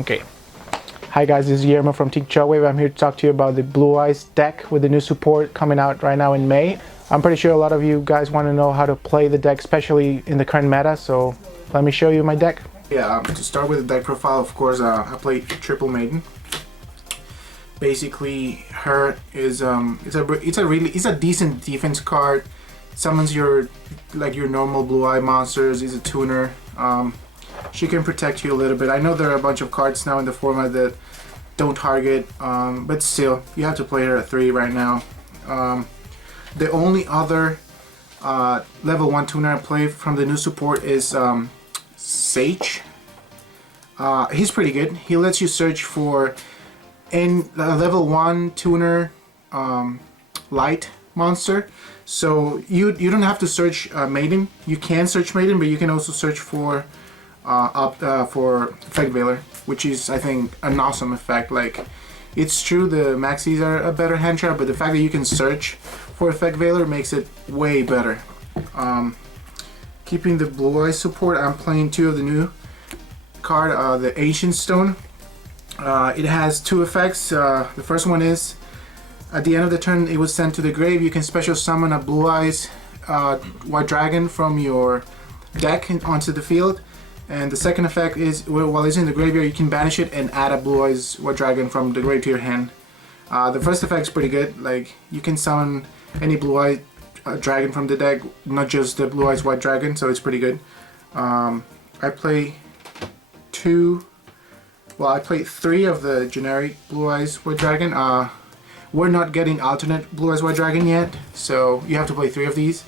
Okay. Hi guys, this is Guillermo from Teak Wave. I'm here to talk to you about the Blue Eyes deck with the new support coming out right now in May. I'm pretty sure a lot of you guys want to know how to play the deck, especially in the current meta, so let me show you my deck. Yeah, to start with the deck profile, of course, I play Triple Maiden. Basically, her is it's a decent defense card. Summons your normal blue eye monsters. Is a tuner. She can protect you a little bit. I know there are a bunch of cards now in the format that don't target, but still, you have to play her at 3 right now. The only other level 1 tuner I play from the new support is Sage. He's pretty good. He lets you search for a level 1 tuner light monster. So you don't have to search Maiden. You can search Maiden, but you can also search for Effect Veiler, which is, I think, an awesome effect. Like, it's true the maxis are a better hand trap, but the fact that you can search for Effect Veiler makes it way better. Keeping the Blue Eyes support, I'm playing 2 of the new card, the Ancient Stone. It has 2 effects. The first one is, at the end of the turn it was sent to the grave, you can special summon a Blue Eyes White Dragon from your deck onto the field. And the second effect is, while it's in the graveyard, you can banish it and add a Blue Eyes White Dragon from the grave to your hand. The first effect is pretty good. Like, you can summon any Blue Eyes Dragon from the deck, not just the Blue Eyes White Dragon, so it's pretty good. I play 3 of the generic Blue Eyes White Dragon. We're not getting alternate Blue Eyes White Dragon yet, so you have to play 3 of these.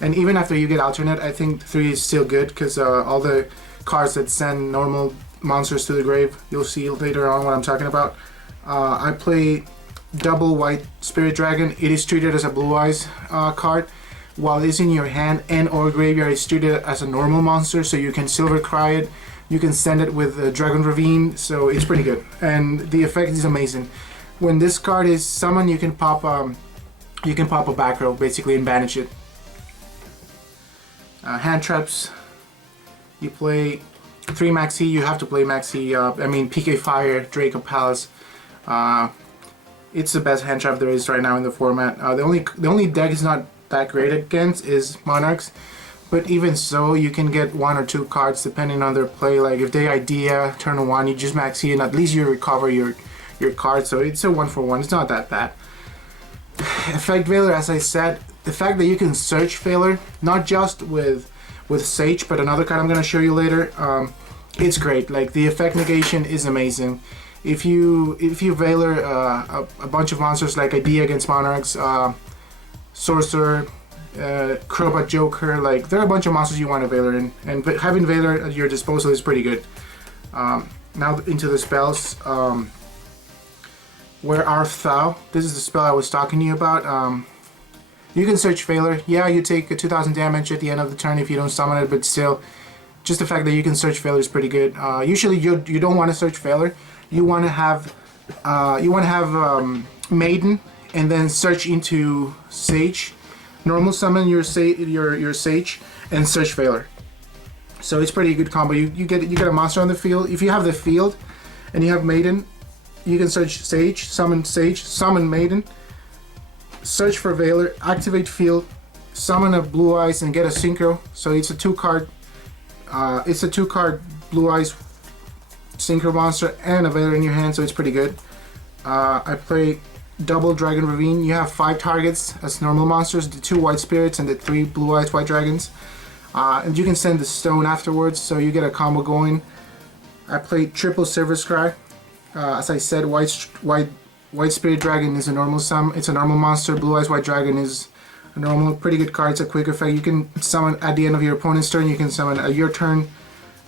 And even after you get alternate, I think 3 is still good, because all the cards that send normal monsters to the grave, you'll see later on what I'm talking about. I play double White Spirit Dragon. It is treated as a Blue Eyes card. While it's in your hand and or graveyard, it's treated as a normal monster, so you can Silver Cry it, you can send it with Dragon Ravine, so it's pretty good. And the effect is amazing. When this card is summoned, you can pop a back row basically and banish it. Hand traps. You play 3 Maxi. You have to play Maxi. PK Fire, Draco Palace. It's the best hand trap there is right now in the format. The only deck is not that great against is Monarchs, but even so, you can get 1 or 2 cards depending on their play. Like, if they idea turn 1, you just Maxi and at least you recover your card. So it's a 1-for-1. It's not that bad. Effect Veiler, as I said, the fact that you can search Veiler, not just with Sage, but another card I'm going to show you later, it's great. Like, the effect negation is amazing. If you Veiler a bunch of monsters like Idea against Monarchs, Sorcerer, Crobat Joker, like, there are a bunch of monsters you want to Veiler in, and having Veiler at your disposal is pretty good. Now into the spells. Where Art Thou, this is the spell I was talking to you about. You can search Veiler. Yeah, you take a 2000 damage at the end of the turn if you don't summon it, but still, just the fact that you can search Veiler is pretty good. Usually you don't want to search Veiler. You want to have Maiden and then search into Sage. Normal summon your Sage and search Veiler. So it's pretty good combo. You get a monster on the field. If you have the field and you have Maiden, you can search Sage, summon Maiden, search for Veiler, activate field, summon a Blue Eyes, and get a Synchro. So it's a 2-card. It's a 2-card Blue Eyes Synchro monster and a Veiler in your hand, so it's pretty good. I play double Dragon Ravine. You have 5 targets as normal monsters: the 2 White Spirits and the 3 Blue Eyes White Dragons. And you can send the stone afterwards, so you get a combo going. I play triple Silver Scry. As I said, White Spirit Dragon is a normal it's a normal monster. Blue Eyes White Dragon is a normal, pretty good card. It's a quick effect. You can summon at the end of your opponent's turn. You can summon at your turn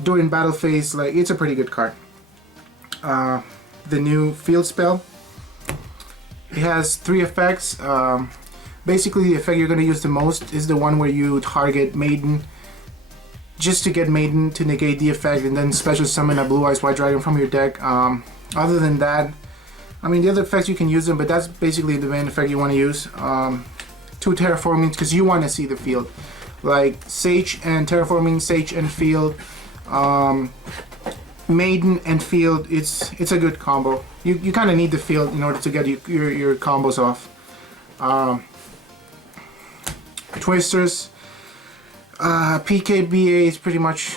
during battle phase. Like, it's a pretty good card. The new field spell. It has 3 effects. Basically, the effect you're going to use the most is the one where you target Maiden, just to get Maiden to negate the effect, and then special summon a Blue Eyes White Dragon from your deck. Other than that, I mean, the other effects you can use them, but that's basically the main effect you want to use. 2 terraforming, because you want to see the field. Like Sage and terraforming, Sage and field. maiden and field, it's a good combo. You kind of need the field in order to get your combos off. Twisters, PKBA is pretty much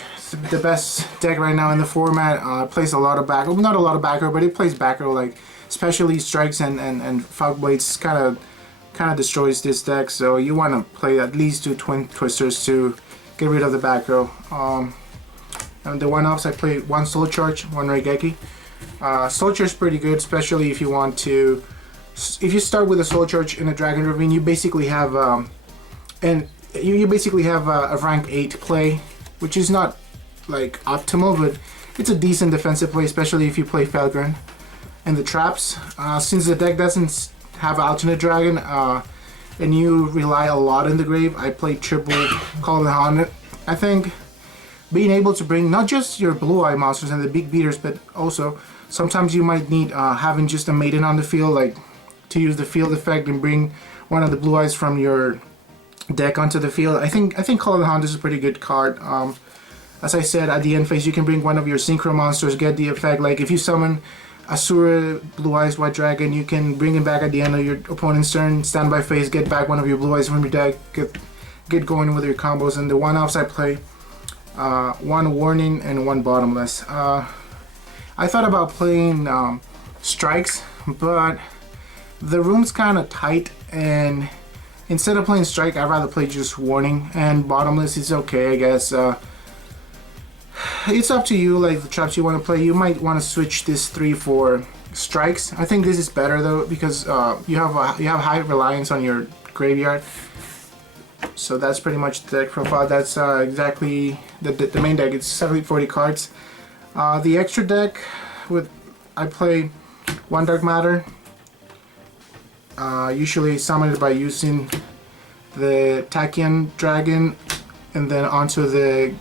the best deck right now in the format. It plays a lot of back, well, not a lot of back row, but it plays back row, like especially strikes and fog blades kind of destroys this deck. So you want to play at least 2 twin twisters to get rid of the back row. And the one-offs, I play 1 Soul Charge, 1 Raigeki. Soul Charge is pretty good, especially if you want to. If you start with a Soul Charge in a Dragon Ravine, you basically have you basically have a rank 8 play, which is not like optimal, but it's a decent defensive play, especially if you play Felgren. And the traps, since the deck doesn't have alternate dragon, and you rely a lot in the grave, I play triple Call of the Haunted. I think being able to bring not just your blue eye monsters and the big beaters, but also sometimes you might need having just a maiden on the field, like to use the field effect and bring one of the blue eyes from your deck onto the field. I think Call of the Haunted is a pretty good card. As I said, at the end phase you can bring one of your synchro monsters, get the effect. Like if you summon Asura Blue Eyes White Dragon, you can bring him back at the end of your opponent's turn, standby phase, get back one of your blue eyes from your deck, get going with your combos. And the one-offs, I play 1 Warning and 1 Bottomless. I thought about playing Strikes, but the room's kind of tight, and instead of playing Strike, I'd rather play just Warning. And Bottomless is okay, I guess. It's up to you, like the traps you want to play. You might want to switch this 3 for Strikes. I think this is better though, because you have high reliance on your graveyard. So that's pretty much the deck profile. That's exactly the main deck. It's 40 cards. The extra deck, I play 1 Dark Matter. Usually summon it by using the Tachyon Dragon, and then onto the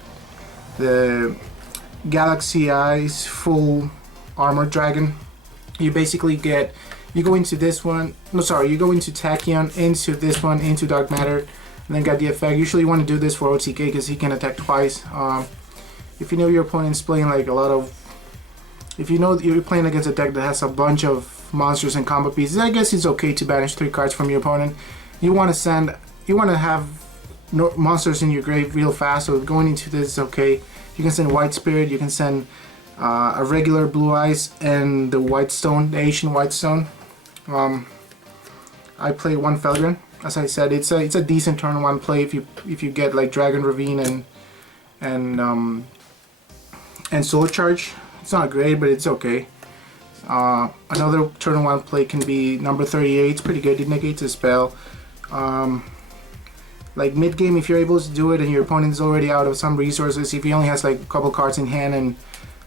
Galaxy Eyes full armor dragon. You basically you go into this one, you go into Tachyon, into this one, into Dark Matter, and then get the effect. Usually you want to do this for OTK because he can attack twice. If you know your opponent's playing like if you know you're playing against a deck that has a bunch of monsters and combo pieces, I guess it's okay to banish 3 cards from your opponent. You want to have monsters in your grave real fast, so going into this is okay. You can send White Spirit, you can send a regular Blue Eyes and the White Stone, the Ancient White Stone. I play 1 Felgren. As I said, it's a decent turn 1 play if you get like Dragon Ravine and Soul Charge. It's not great, but it's okay. Another turn 1 play can be number 38. It's pretty good. It negates a spell. Like mid game, if you're able to do it and your opponent is already out of some resources, if he only has like a couple cards in hand, and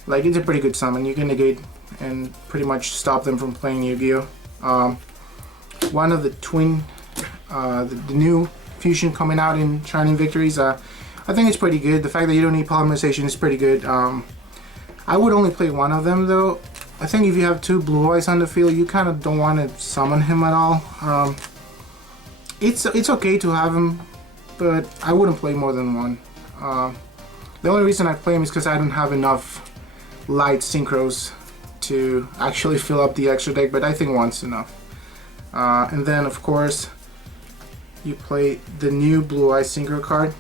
like it's a pretty good summon, you can negate and pretty much stop them from playing Yu-Gi-Oh. One of the twin, the new fusion coming out in Shining Victories, I think it's pretty good. The fact that you don't need polymerization is pretty good. I would only play 1 of them though. I think if you have 2 blue eyes on the field, you kind of don't want to summon him at all. It's okay to have him, but I wouldn't play more than 1. The only reason I play him is because I don't have enough light synchros to actually fill up the extra deck, but I think 1's enough. And then of course you play the new Blue Eye Synchro card.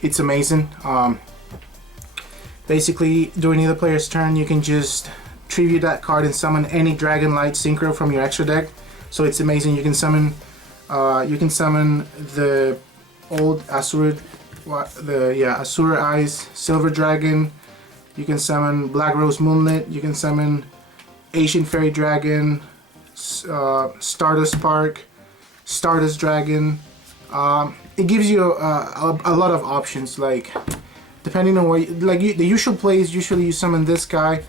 It's amazing. Basically during either player's turn you can just tribute that card and summon any Dragon Light Synchro from your extra deck. So it's amazing. You can summon the old Asura Eyes Silver Dragon. You can summon Black Rose Moonlit. You can summon Ancient Fairy Dragon, Stardust Spark, Stardust Dragon. It gives you a lot of options. Like depending on where, the usual plays, usually you summon this guy.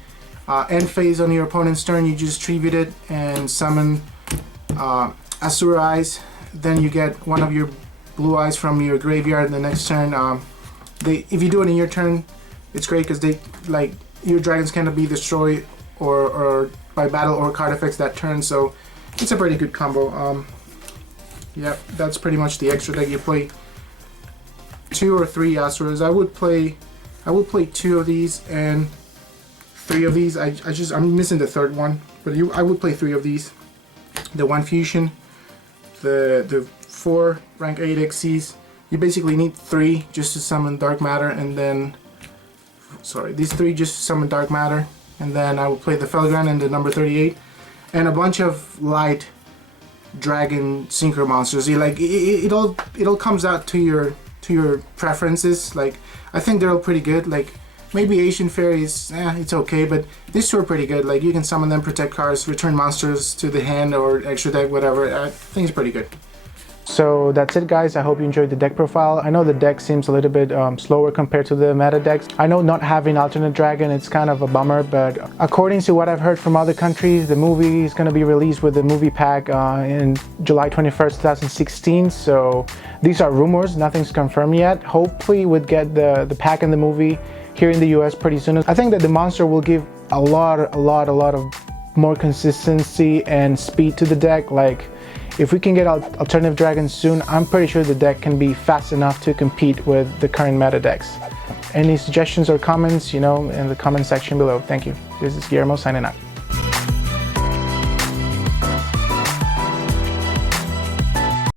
End phase on your opponent's turn, you just tribute it and summon Asura Eyes. Then you get one of your blue eyes from your graveyard the next turn. If you do it in your turn, it's great because your dragons cannot be destroyed or by battle or card effects that turn. So it's a pretty good combo. Yeah, that's pretty much the extra deck. You play 2 or 3 Asuras. I would play 2 of these and 3 of these. I'm missing the third one, but I would play 3 of these. The 1 fusion, the 4 rank 8 XCs. You basically need 3 just to summon dark matter, and then these 3 just to summon dark matter, and then I will play the Felgran and the number 38, and a bunch of light dragon synchro monsters. It all comes out to your preferences. Like, I think they're all pretty good. Like, maybe Asian Fairies, it's okay, but these 2 are pretty good. Like, you can summon them, protect cards, return monsters to the hand or extra deck, whatever. I think it's pretty good. So that's it, guys. I hope you enjoyed the deck profile. I know the deck seems a little bit slower compared to the meta decks. I know not having alternate dragon, it's kind of a bummer, but according to what I've heard from other countries, the movie is going to be released with the movie pack in July 21st, 2016. So these are rumors, nothing's confirmed yet. Hopefully we'll get the pack and the movie here in the US pretty soon. I think that the monster will give a lot of more consistency and speed to the deck. Like, if we can get alternative dragons soon, I'm pretty sure the deck can be fast enough to compete with the current meta decks. Any suggestions or comments, in the comment section below. Thank you. This is Guillermo signing out.